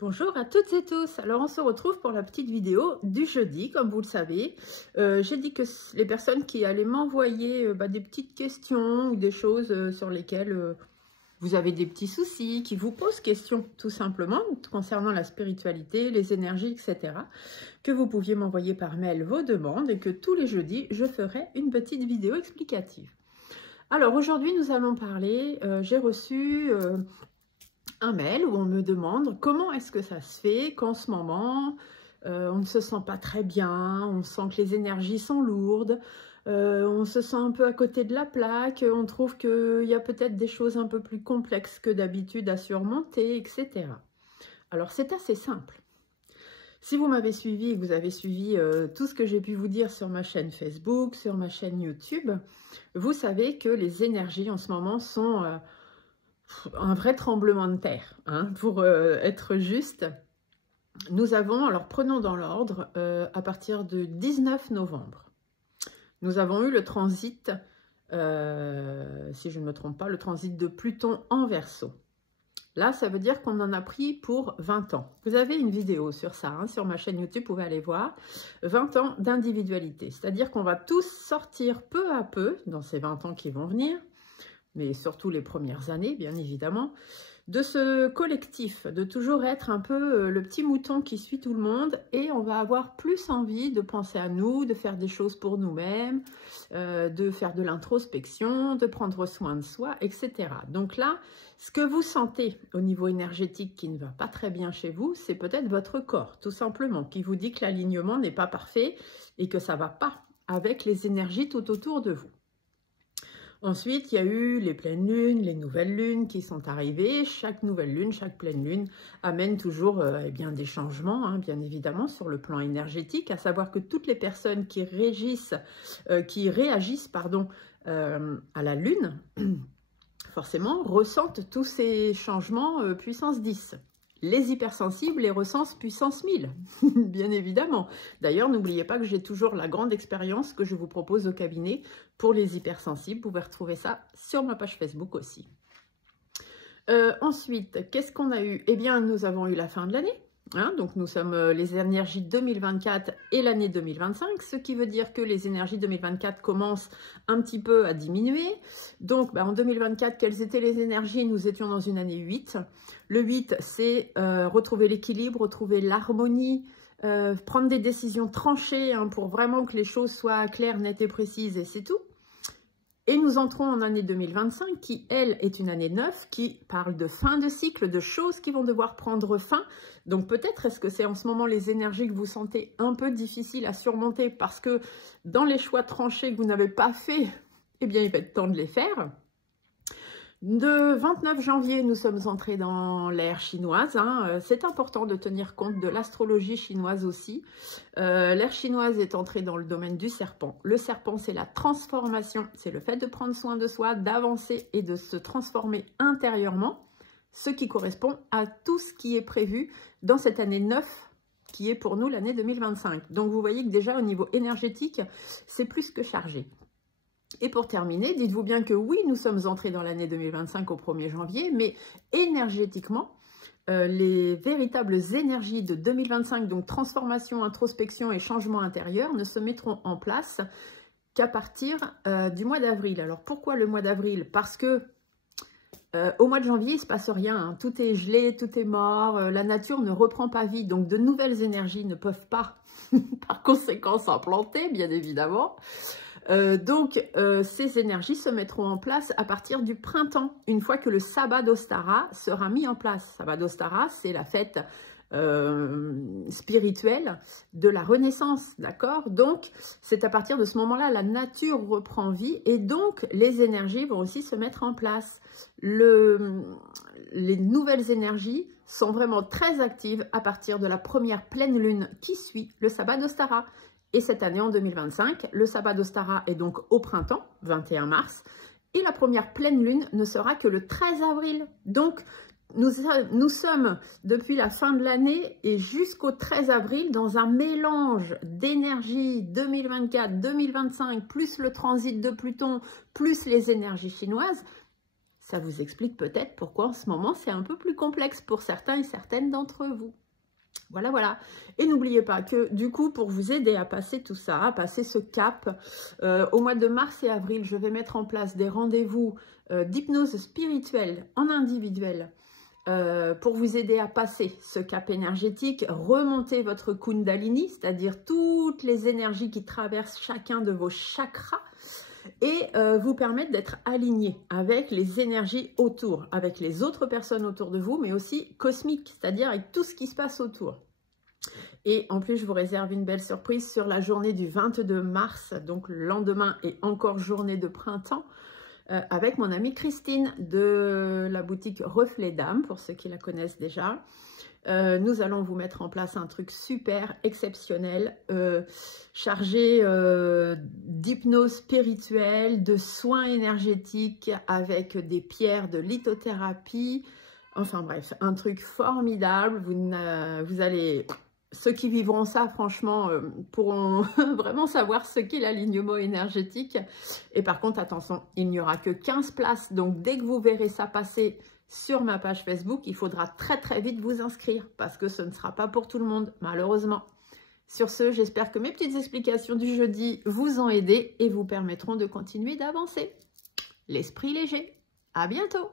Bonjour à toutes et tous. Alors on se retrouve pour la petite vidéo du jeudi, comme vous le savez. J'ai dit que les personnes qui allaient m'envoyer des petites questions ou des choses sur lesquelles vous avez des petits soucis, qui vous posent question tout simplement concernant la spiritualité, les énergies, etc. Que vous pouviez m'envoyer par mail vos demandes et que tous les jeudis, je ferai une petite vidéo explicative. Alors aujourd'hui, nous allons parler, j'ai reçu un mail où on me demande comment est-ce que ça se fait qu'en ce moment, on ne se sent pas très bien, on sent que les énergies sont lourdes, on se sent un peu à côté de la plaque, on trouve qu'il y a peut-être des choses un peu plus complexes que d'habitude à surmonter, etc. Alors c'est assez simple. Si vous m'avez suivi et que vous avez suivi tout ce que j'ai pu vous dire sur ma chaîne Facebook, sur ma chaîne YouTube, vous savez que les énergies en ce moment sont un vrai tremblement de terre, hein, pour être juste. Nous avons, alors prenons dans l'ordre, à partir du 19 novembre, nous avons eu le transit, si je ne me trompe pas, le transit de Pluton en Verseau. Là, ça veut dire qu'on en a pris pour 20 ans. Vous avez une vidéo sur ça, hein, sur ma chaîne YouTube, vous pouvez aller voir. 20 ans d'individualité, c'est-à-dire qu'on va tous sortir peu à peu, dans ces 20 ans qui vont venir, mais surtout les premières années, bien évidemment, de ce collectif, de toujours être un peu le petit mouton qui suit tout le monde, et on va avoir plus envie de penser à nous, de faire des choses pour nous-mêmes, de faire de l'introspection, de prendre soin de soi, etc. Donc là, ce que vous sentez au niveau énergétique qui ne va pas très bien chez vous, c'est peut-être votre corps, tout simplement, qui vous dit que l'alignement n'est pas parfait et que ça ne va pas avec les énergies tout autour de vous. Ensuite, il y a eu les pleines lunes, les nouvelles lunes qui sont arrivées. Chaque nouvelle lune, chaque pleine lune amène toujours des changements, hein, bien évidemment, sur le plan énergétique, à savoir que toutes les personnes qui réagissent à la lune, forcément, ressentent tous ces changements puissance 10. Les hypersensibles les ressentent puissance 1000, bien évidemment. D'ailleurs, n'oubliez pas que j'ai toujours la grande expérience que je vous propose au cabinet pour les hypersensibles. Vous pouvez retrouver ça sur ma page Facebook aussi. Ensuite, qu'est-ce qu'on a eu? Eh bien, nous avons eu la fin de l'année. Hein, donc, nous sommes les énergies 2024 et l'année 2025, ce qui veut dire que les énergies 2024 commencent un petit peu à diminuer. Donc, en 2024, quelles étaient les énergies? Nous étions dans une année 8. Le 8, c'est retrouver l'équilibre, retrouver l'harmonie, prendre des décisions tranchées, hein, pour vraiment que les choses soient claires, nettes et précises, et c'est tout. Et nous entrons en année 2025 qui, elle, est une année 9, qui parle de fin de cycle, de choses qui vont devoir prendre fin. Donc peut-être est-ce que c'est en ce moment les énergies que vous sentez un peu difficiles à surmonter parce que dans les choix tranchés que vous n'avez pas fait, eh bien il va être temps de les faire. De 29 janvier, nous sommes entrés dans l'ère chinoise. Hein. C'est important de tenir compte de l'astrologie chinoise aussi. L'ère chinoise est entrée dans le domaine du serpent. Le serpent, c'est la transformation. C'est le fait de prendre soin de soi, d'avancer et de se transformer intérieurement. Ce qui correspond à tout ce qui est prévu dans cette année 9 qui est pour nous l'année 2025. Donc, vous voyez que déjà, au niveau énergétique, c'est plus que chargé. Et pour terminer, dites-vous bien que oui, nous sommes entrés dans l'année 2025 au 1er janvier, mais énergétiquement, les véritables énergies de 2025, donc transformation, introspection et changement intérieur, ne se mettront en place qu'à partir du mois d'avril. Alors pourquoi le mois d'avril? Parce que au mois de janvier, il ne se passe rien, hein. Tout est gelé, tout est mort, la nature ne reprend pas vie, donc de nouvelles énergies ne peuvent pas, par conséquent, s'implanter, bien évidemment. Ces énergies se mettront en place à partir du printemps, une fois que le sabbat d'Ostara sera mis en place. Sabbat d'Ostara, c'est la fête spirituelle de la Renaissance, d'accord? Donc, c'est à partir de ce moment-là, la nature reprend vie et donc les énergies vont aussi se mettre en place. Les nouvelles énergies sont vraiment très actives à partir de la première pleine lune qui suit le sabbat d'Ostara. Et cette année, en 2025, le sabbat d'Ostara est donc au printemps, 21 mars, et la première pleine lune ne sera que le 13 avril. Donc, nous sommes depuis la fin de l'année et jusqu'au 13 avril dans un mélange d'énergie 2024-2025, plus le transit de Pluton, plus les énergies chinoises. Ça vous explique peut-être pourquoi en ce moment c'est un peu plus complexe pour certains et certaines d'entre vous. Voilà, voilà. Et n'oubliez pas que du coup, pour vous aider à passer tout ça, à passer ce cap, au mois de mars et avril, je vais mettre en place des rendez-vous d'hypnose spirituelle en individuel pour vous aider à passer ce cap énergétique, remonter votre Kundalini, c'est-à-dire toutes les énergies qui traversent chacun de vos chakras, et vous permettre d'être aligné avec les énergies autour, avec les autres personnes autour de vous, mais aussi cosmiques, c'est-à-dire avec tout ce qui se passe autour. Et en plus, je vous réserve une belle surprise sur la journée du 22 mars, donc le lendemain et encore journée de printemps, avec mon amie Christine de la boutique Reflet d'âme, pour ceux qui la connaissent déjà. Nous allons vous mettre en place un truc super exceptionnel, chargé d'hypnose spirituelle, de soins énergétiques avec des pierres de lithothérapie. Enfin bref, un truc formidable. Vous allez... Ceux qui vivront ça, franchement, pourront vraiment savoir ce qu'est l'alignement énergétique. Et par contre, attention, il n'y aura que 15 places. Donc, dès que vous verrez ça passer sur ma page Facebook, il faudra très très vite vous inscrire parce que ce ne sera pas pour tout le monde, malheureusement. Sur ce, j'espère que mes petites explications du jeudi vous ont aidé et vous permettront de continuer d'avancer. L'esprit léger. À bientôt!